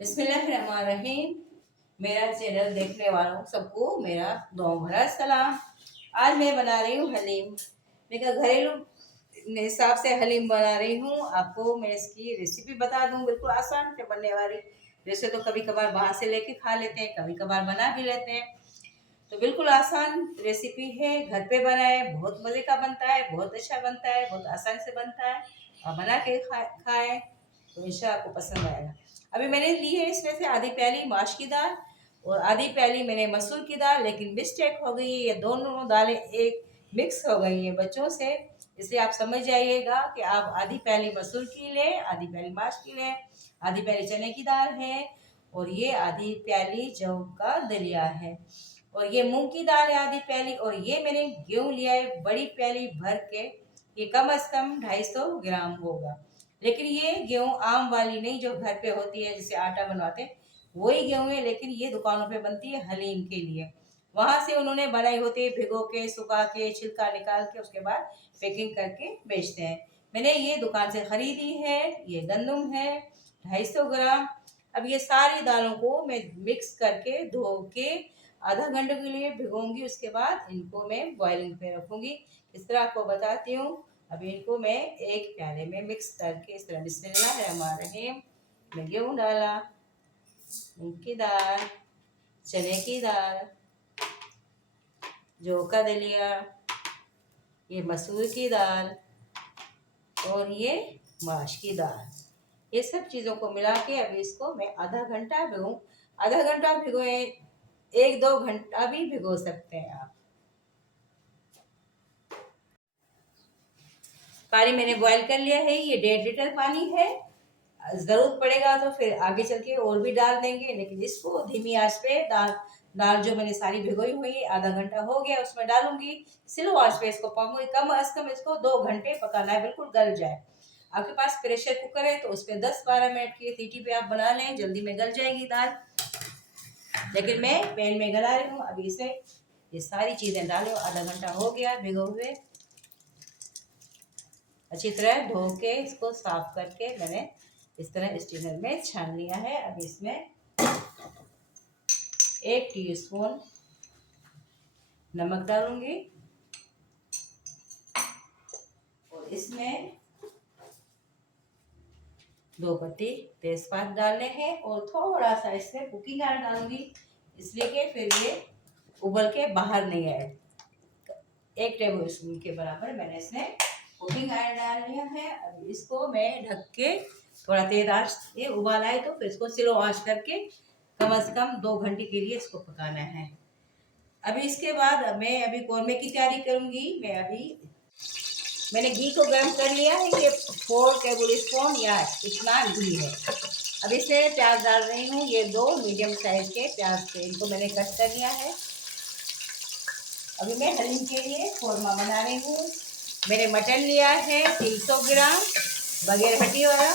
बिस्मिल्लाहिर्रहमानिर्रहीम। मेरा चैनल देखने वालों सबको मेरा दुआ भरा सलाम। आज मैं बना रही हूँ हलीम। मैं घरेलू हिसाब से हलीम बना रही हूँ। आपको मैं इसकी रेसिपी बता दूँ, बिल्कुल आसान से बनने वाली। वैसे तो कभी कभार बाहर से लेके खा लेते हैं, कभी कभार बना भी लेते हैं। तो बिल्कुल आसान रेसिपी है, घर पे बनाए, बहुत मज़े का बनता है, बहुत अच्छा बनता है, बहुत आसान से बनता है। और बना के खाएं तो इंशाल्लाह आपको पसंद आएगा। अभी मैंने ली है इसमें से आधी प्याली माश की दाल और आधी प्याली मैंने मसूर की दाल, लेकिन मिस्टेक हो गई है, ये दोनों दालें एक मिक्स हो गई हैं बच्चों से। इसलिए आप समझ जाइएगा कि आप आधी प्याली मसूर की लें, आधी प्याली माश की लें, आधी प्याली चने की दाल है और ये आधी प्याली जौ का दलिया है और ये मूंग की दाल है आधी प्याली। और ये मैंने गेहूं लिया है बड़ी प्याली भर के, ये कम से कम 250 ग्राम होगा। लेकिन ये गेहूं आम वाली नहीं जो घर पे होती है जिसे आटा बनवाते हैं, वही गेहूं है, लेकिन ये दुकानों पे बनती है हलीम के लिए। वहां से उन्होंने बनाई होती है, भिगो के सुखा के छिलका निकाल के उसके बाद पैकिंग करके बेचते हैं। मैंने ये दुकान से खरीदी है। ये गंदम है 250 ग्राम। अब ये सारी दालों को मैं मिक्स करके धो के आधा घंटे के लिए भिगोऊंगी, उसके बाद इनको मैं बॉइलिंग पे रखूंगी। इस तरह आपको बताती हूँ। अभी इनको मैं एक प्याले में मिक्स करके इस तरह बिस्मिल्लाहिर्रहमानिर्रहीम में गेहूँ डाला, मूंग की दाल, चने की दाल, जौ का दलिया, ये मसूर की दाल और ये माश की दाल, ये सब चीज़ों को मिला के अभी इसको मैं आधा घंटा भिगो। आधा घंटा भिगोए, 1-2 घंटा भी भिगो सकते हैं आप। पानी मैंने बॉईल कर लिया है, ये 1.5 लीटर पानी है। ज़रूरत पड़ेगा तो फिर आगे चल के और भी डाल देंगे, लेकिन इसको धीमी आंच पे दाल दाल जो मैंने सारी भिगोई हुई है, आधा घंटा हो गया, उसमें डालूंगी। स्लो आंच पे इसको पकाऊंगी, कम से कम इसको 2 घंटे पकाना है, बिल्कुल गल जाए। आपके पास प्रेशर कुकर है तो उस पर 10-12 मिनट की सीटी पे आप बना लें, जल्दी में गल जाएगी दाल। लेकिन मैं पैन में गला रही हूँ। अभी इसे ये सारी चीज़ें डालो, आधा घंटा हो गया भिगो हुए। अच्छी तरह धो के इसको साफ करके मैंने इस तरह स्ट्रेनर में छान लिया है। अब इसमें 1 टीस्पून नमक डालूंगी और इसमें 2 पत्ती तेजपात डालने हैं और थोड़ा सा इसमें कुकिंग ऑयल डालूंगी, इसलिए कि फिर ये उबल के बाहर नहीं आए। 1 टेबल स्पून के बराबर मैंने इसमें कुकिंग ऑयल डाल लिया है। अब इसको मैं ढक के थोड़ा तेज आंच से उबाल आए तो फिर इसको स्लो आंच करके कम से कम 2 घंटे के लिए इसको पकाना है। अभी इसके बाद मैं अभी कौरमे की तैयारी करूंगी। मैंने घी को गर्म कर लिया है, ये 4 टेबल स्पून या इतना घी है। अब इसमें प्याज डाल रही हूँ, ये 2 मीडियम साइज के प्याज थे, इनको मैंने कट कर लिया है। अभी मैं हलीम के लिए कौरमा बना रही हूँ। मैंने मटन लिया है 300 ग्राम बगैर हड्डी वाला,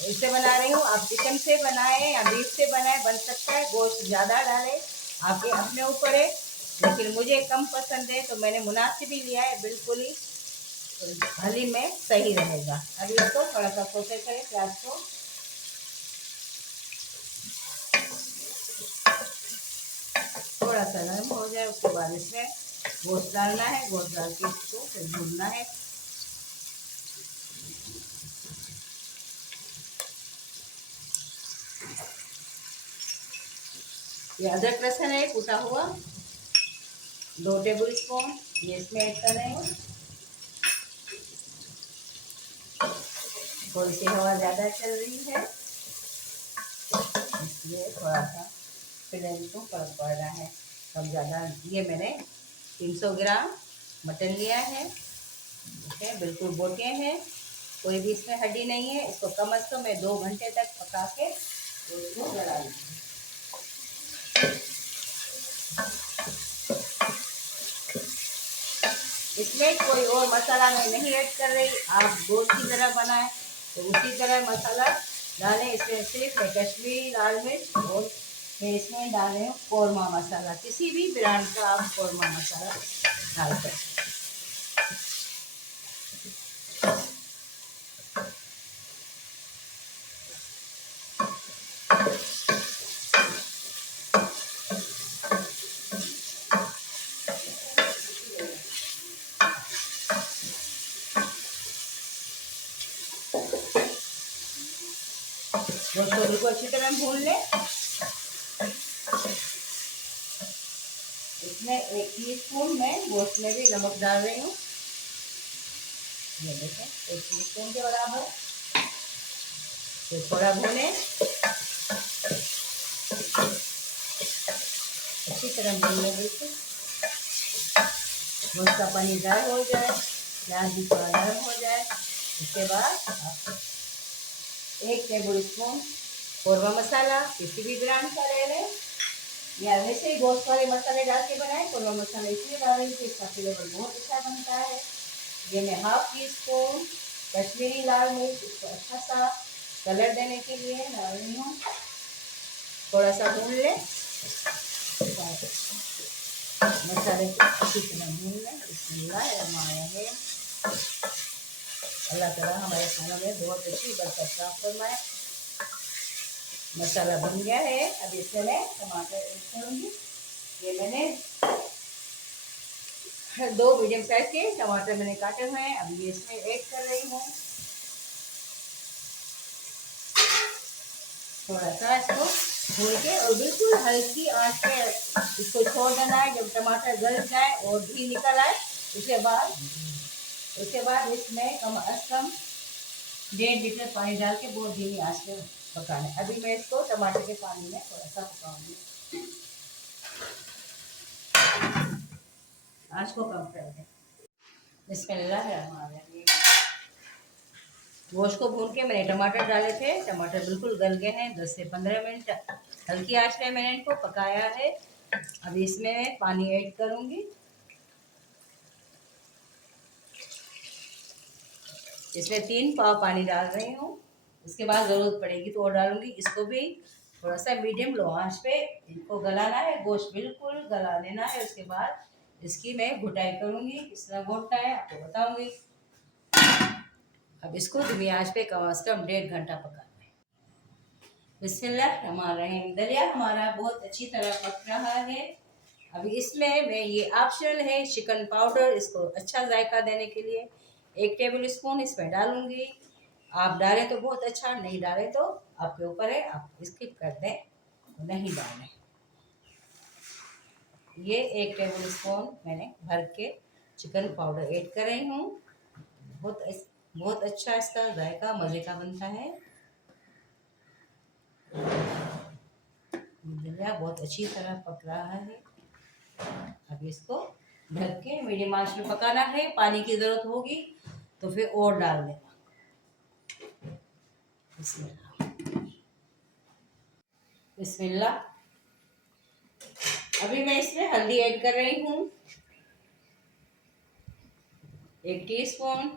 इससे बना रही हूँ। आप चिकन से बनाएं या बीफ से बनाएं, बन सकता है। गोश्त ज़्यादा डालें, आपके अपने ऊपर है, लेकिन मुझे कम पसंद है तो मैंने मुनासिब ही लिया है, बिल्कुल ही हलीम में सही रहेगा। अभी इसको थोड़ा सा सोते करें प्याज को। थोड़ा सा नरम हो जाए उसके बाद इसमें गोश्त डालना है। गोश्त डाल के इसको फिर भूनना है। ये अदरक लहसुन है कूटा हुआ 2 टेबल स्पून, ये इसमें ऐड कर रहे हैं। थोड़ी सी हवा ज़्यादा चल रही है, इसलिए थोड़ा सा फ्लेम को फर्क पड़ रहा है कम ज़्यादा। ये मैंने 300 ग्राम मटन लिया है, ठीक है, बिल्कुल बोटे हैं, कोई भी इसमें हड्डी नहीं है। इसको कम से कम मैं 2 घंटे तक पका के उसको जला लूँगी। इसमें कोई और मसाला मैं नहीं ऐड कर रही। आप गोश्त की तरह बनाएं तो उसी तरह मसाला डालें। इसमें सिर्फ कश्मीरी लाल मिर्च और मैं इसमें डाल रही हूँ कौरमा मसाला, किसी भी ब्रांड का आप कौरमा मसाला डाल सकते हैं। गोश्त को बिल्कुल अच्छी तरह भून लें। इसमें 1 टीस्पून मैं गोश्त में भी नमक डाल रही हूँ। ये देखें 1 टीस्पून के बराबर। तो थोड़ा भूने, अच्छी तरह भून लें बिल्कुल। गोश्त का पानी ड्राई हो जाए, प्याज भी थोड़ा नरम हो जाए। उसके बाद आप 1 टेबल स्पून कौरवा मसाला किसी भी ब्रांड का ले लें, या वैसे ही गोश्त वाले मसाले डाल के बनाएं। कौरवा मसाला इसलिए डाल रही हूँ कि इसका फ्लेवर बहुत अच्छा बनता है। ये मैं 1/2 टीस्पून कश्मीरी लाल मिर्च, इसको अच्छा सा कलर देने के लिए डाल रही हूँ। थोड़ा सा भून लें, मसाले को अच्छी तरह भून लें। बिस्मिल्लाहिर्रहमानिर्रहीम। अल्लाह ताला हमारे खानों में बहुत अच्छी बरकत प्राप्त फरमाए। मसाला बन गया है, अब इसमें मैं टमाटर ऐड करूँगी। ये मैंने 2 मीडियम साइज के टमाटर मैंने काटे हुए हैं, अब ये इसमें ऐड कर रही हूँ। थोड़ा सा इसको भून के और बिल्कुल हल्की आंच पे इसको छोड़ देना है। जब टमाटर गल जाए और घी निकल आए, उसके बाद इसमें कम अज़ कम 1.5 लीटर पानी डाल के बहुत धीमी आंच पे पकाना है। अभी मैं इसको टमाटर के पानी में थोड़ा सा पकाऊंगी। आंच को कम कर दें। बिस्मिल्लाहिर्रहमानिर्रहीम। गोश्त को भून के मैंने टमाटर डाले थे, टमाटर बिल्कुल गल गए हैं। 10 से 15 मिनट हल्की आंच पे मैंने इनको पकाया है। अब इसमें पानी ऐड करूंगी। इसमें 3 पाव पानी डाल रही हूँ। उसके बाद ज़रूरत पड़ेगी तो और डालूंगी। इसको भी थोड़ा सा मीडियम लो आंच पे इनको गलाना है। गोश्त बिल्कुल गला लेना है। उसके बाद इसकी मैं घुटाई करूंगी। किस तरह घोटना है आपको बताऊंगी। अब इसको धीमी आंच पे कम से कम 1.5 घंटा पकाना है। बिस्मिल्लाहिर्रहमानिर्रहीम। दलिया हमारा बहुत अच्छी तरह पक रहा है। अभी इसमें मैं ये ऑप्शनल है चिकन पाउडर, इसको अच्छा जायका देने के लिए 1 टेबल स्पून इसमें डालूंगी। आप डालें तो बहुत अच्छा, नहीं डालें तो आपके ऊपर है, आप स्किप कर दें, नहीं डालें। ये 1 टेबल स्पून मैंने भर के चिकन पाउडर ऐड कर रही हूँ। बहुत अच्छा इसका जायका मज़े का बनता है। दलिया बहुत अच्छी तरह पक रहा है। अब इसको ढक के मीडियम आंच में पकाना है। पानी की ज़रूरत होगी तो फिर और डाल देना। बिस्मिल्लाह। अभी मैं इसमें हल्दी ऐड कर रही हूँ, 1 टीस्पून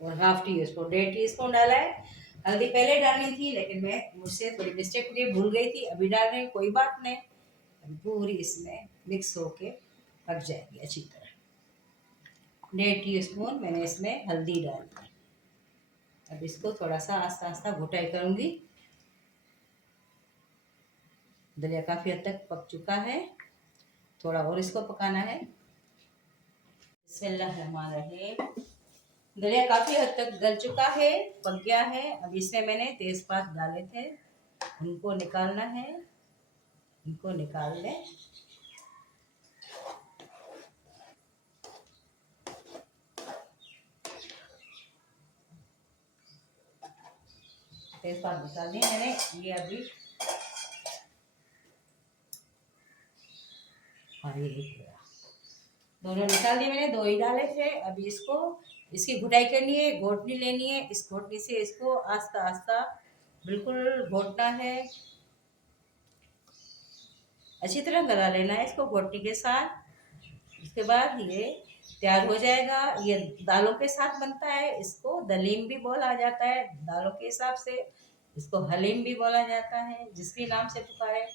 और 1/2 टीस्पून, 1.5 टीस्पून डाला है। हल्दी पहले डालनी थी लेकिन मैं मुझसे थोड़ी मिस्टेक हुई, भूल गई थी। अभी डाल रही हूँ, कोई बात नहीं। अभी पूरी इसमें मिक्स होके पक जाएगी अच्छी तरह। 1.5 टीस्पून मैंने इसमें हल्दी डाली। अब इसको थोड़ा सा आस्ता आस्ता घुटाई करूँगी। दलिया काफ़ी हद तक पक चुका है, थोड़ा और इसको पकाना है। बिस्मिल्लाहिर्रहमानिर्रहीम। दलिया काफ़ी हद तक गल चुका है, पक गया है। अब इसमें मैंने तेज़पात डाले थे, उनको निकालना है। इनको निकाल लें। तेज़पात निकाल दी मैंने। ये अभी हाँ ये दोनों निकाल दिए मैंने, 2 ही डाले थे। अभी इसको इसकी घुटाई करनी है, घोटनी लेनी है। इस घोटनी से इसको आस्ता आस्ता बिल्कुल घोटना है, अच्छी तरह गला लेना है इसको घोटनी के साथ। उसके बाद ये तैयार हो जाएगा। ये दालों के साथ बनता है, इसको दलीम भी बोला जाता है। दालों के हिसाब से इसको हलीम भी बोला जाता है, जिस भी नाम से पुकारे,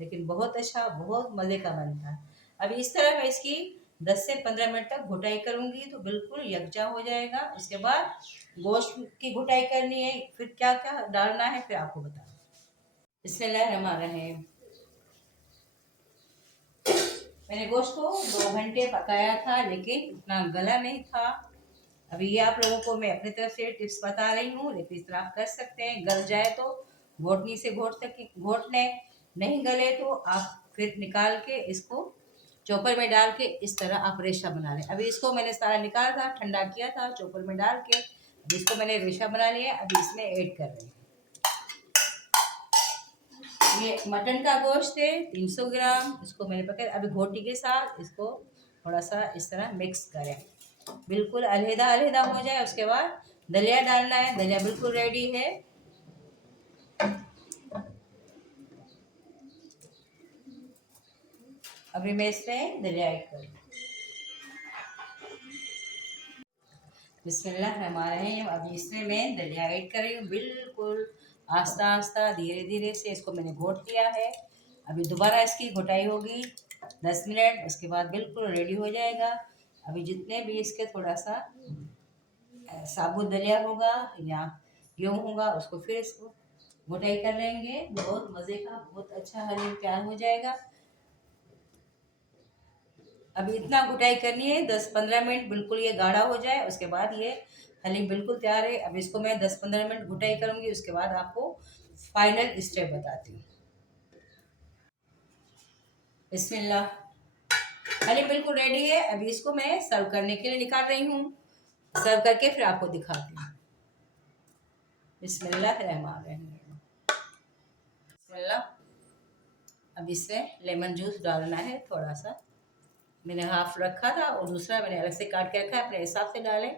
लेकिन बहुत अच्छा, बहुत मज़े का बनता है। अभी इस तरह मैं इसकी 10 से 15 मिनट तक घुटाई करूँगी तो बिल्कुल यकजा हो जाएगा। उसके बाद गोश्त की घुटाई करनी है, फिर क्या क्या डालना है फिर आपको बता। बिस्मिल्लाहिर्रहमानिर्रहीम। मैंने गोश्त को 2 घंटे पकाया था लेकिन इतना गला नहीं था। अभी ये आप लोगों को मैं अपनी तरफ से टिप्स बता रही हूँ, लेकिन इस तरह आप कर सकते हैं। गल जाए तो घोटनी से घोट लें, नहीं गले तो आप फिर निकाल के इसको चॉपर में डाल के इस तरह आप रेशा बना लें। अभी इसको मैंने सारा निकाला था, ठंडा किया था, चॉपर में डाल के अभी इसको मैंने रेशा बना लिया। अभी इसमें ऐड कर रही हूँ। ये मटन का गोश्त है 300 ग्राम, इसको मैंने पकाया। अभी घोटी के साथ इसको थोड़ा सा इस तरह मिक्स करें, बिल्कुल अलहदा अलहदा हो जाए। उसके बाद दलिया डालना है। दलिया बिल्कुल रेडी है। अभी मैं इसमें दलिया ऐड करूँ। बिस्मिल्लाहिर्रहमानिर्रहीम। अभी इसमें मैं दलिया ऐड कर रही हूँ, बिल्कुल आस्ता आस्ता धीरे धीरे से इसको मैंने घोट लिया है। अभी दोबारा इसकी घोटाई होगी 10 मिनट, उसके बाद बिल्कुल रेडी हो जाएगा। अभी जितने भी इसके थोड़ा सा साबुत दलिया होगा या गेहूँ होगा, उसको फिर इसको घोटाई कर लेंगे। बहुत मज़े का बहुत अच्छा हलीम तैयार हो जाएगा। अभी इतना घुटाई करनी है 10-15 मिनट, बिल्कुल ये गाढ़ा हो जाए। उसके बाद ये हलीम बिल्कुल तैयार है। अब इसको मैं 10-15 मिनट घुटाई करूँगी, उसके बाद आपको फाइनल स्टेप बताती हूँ। बिस्मिल्लाह, हलीम बिल्कुल रेडी है। अभी इसको मैं सर्व करने के लिए निकाल रही हूँ। सर्व करके फिर आपको दिखाती हूँ। बिस्मिल्लाहिर्रहमानिर्रहीम। बिस्मिल्लाह। अब इसमें लेमन जूस डालना है थोड़ा सा। मैंने हाफ रखा था और दूसरा मैंने अलग से काट के रखा है, अपने हिसाब से डालें।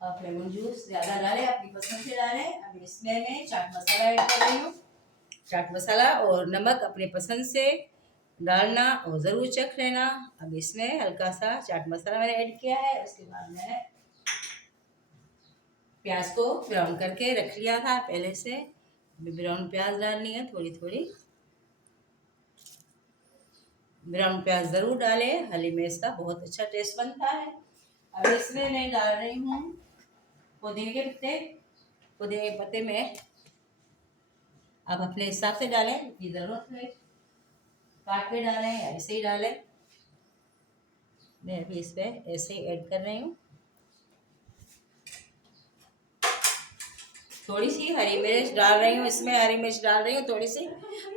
आप लेमन जूस ज़्यादा डालें, अपनी पसंद से डालें। अब इसमें मैं चाट मसाला ऐड कर रही हूँ। चाट मसाला और नमक अपने पसंद से डालना और ज़रूर चख लेना। अब इसमें हल्का सा चाट मसाला मैंने ऐड किया है। उसके बाद मैंने प्याज को ब्राउन करके रख लिया था पहले से। अभी ब्राउन प्याज डालनी है, थोड़ी थोड़ी ब्राउन प्याज ज़रूर डालें। हरी मिर्च का बहुत अच्छा टेस्ट बनता है। अब इसमें मैं डाल रही हूँ पुदीने के पत्ते। पुदीने के पत्ते में आप अपने हिसाब से डालें, जितनी ज़रूरत है काट के डालें या ऐसे ही डालें। मैं अभी इस पर ऐसे ही ऐड कर रही हूँ। थोड़ी सी हरी मिर्च डाल रही हूँ, इसमें हरी मिर्च डाल रही हूँ, थोड़ी सी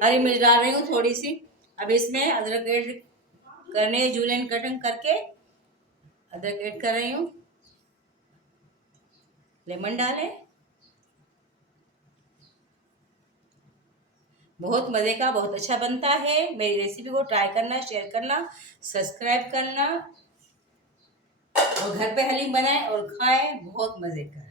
हरी मिर्च डाल रही हूँ, थोड़ी सी। अब इसमें अदरक ऐड करने, जूलियन कटिंग करके अदरक ऐड कर रही हूँ। लेमन डालें। बहुत मज़े का बहुत अच्छा बनता है। मेरी रेसिपी को ट्राई करना, शेयर करना, सब्सक्राइब करना और घर पे हलीम बनाएं और खाएं। बहुत मज़े का।